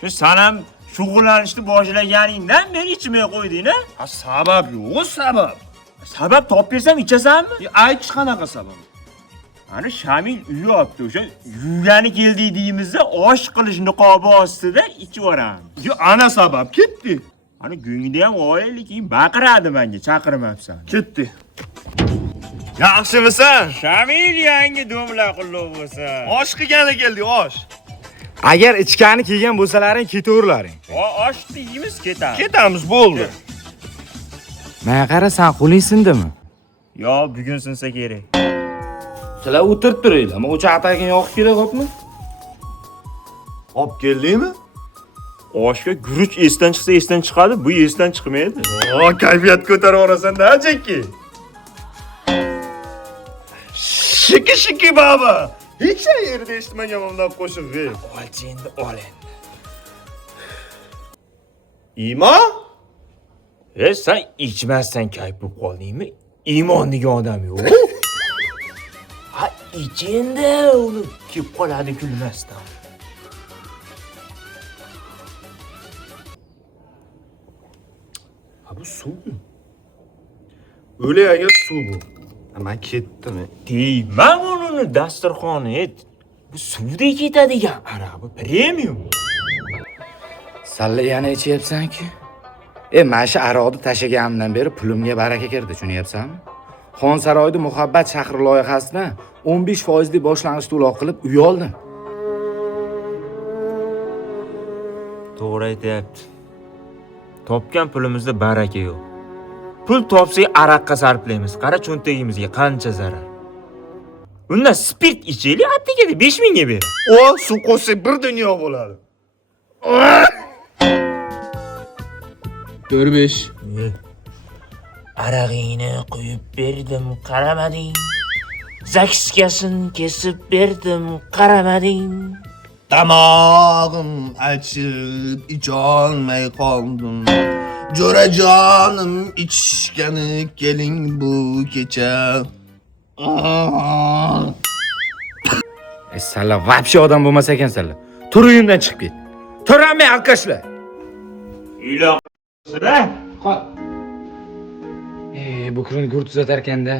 Şu sanam shug'ullanishni boshlaganingdan beri ichmay qo'yding-a? Ha, sabab yo'q, sabab. Sabab topib bersam ichasanmi? Aytish qanaqa sabab? Ana Shamil uyapti, o'sha yuvgani keldi deymizda osh qilish niqobi ostida ichib yuboramiz. Yo, ana sabab ketdi. Ana go'ngida ham olaylik, keyin baqiradi menga, chaqirmabsan. Ketdi. Yaxshimisan? Shamil yangi do'mla qulluq bo'lsa. Osh qilgani keldi, osh. Agar ichkani kelgan bo'lsalaring ketaverlaring. Oshni yeymiz, ketamiz. Ketamiz, bo'ldi. Menga qara, sen qo'ling sindimi? Yo, bugun sinsa kerak. Sizlar o'tirib turinglar. Men o'cha atagan yoqib kerak, xo'pmi? Olib keldingmi? Oshga guruch esdan chiqsa esdan chiqadi, bu esdan chiqmaydi. O, kayfiyat ko'tarib orasan-da, Jekki. Shiki baba. Hech yerda eshitmagan bunday qo'shiq. Olchi endi ol endi. Imo? Sen ichmasdan kayf bo'lib qoldingmi? Iymon degan odam yo'q. Ha, ich endi uni kelib qoladi kulmasdan. Ha, bu suvmi? O'layaga suv bu. Men ketdim. Deyman uni dasturxoni et. Bu suvdek ketadigan arabi premium. Salla yana ichyapsan-ku. Mana shu aroqni tashaganimdan beri pulimga baraka kirdi, tushunyapsanmi? Xonsaroyda muhabbat shahri loyihasidan 15% lik boshlang'ich to'lov qilib uy oldim. To'g'ri aytayapti. Topgan pulimizda baraka yo'q. Pul topsak araqqa sarflaymiz. Qara cho'ntagimizga qancha zarar. Undan spirt ichaylik, attigada 5000 ga ber. O, suv qo'shsak bir dunyo bo'ladi. 4-5. Arag'ingni quyib berdim, qaramading. Zakskasin kesib berdim, qaramading. Tamog'im achib, icholmay qoldim. Jo'rajonim ichishgani keling bu kecha. Salla vobshe odam bo'lmasa ekan salla. Tur uyimdan chiqib ket. Turamay alqashlar. Uyloqsida. Bu kuni gurt tuzatar ekanda.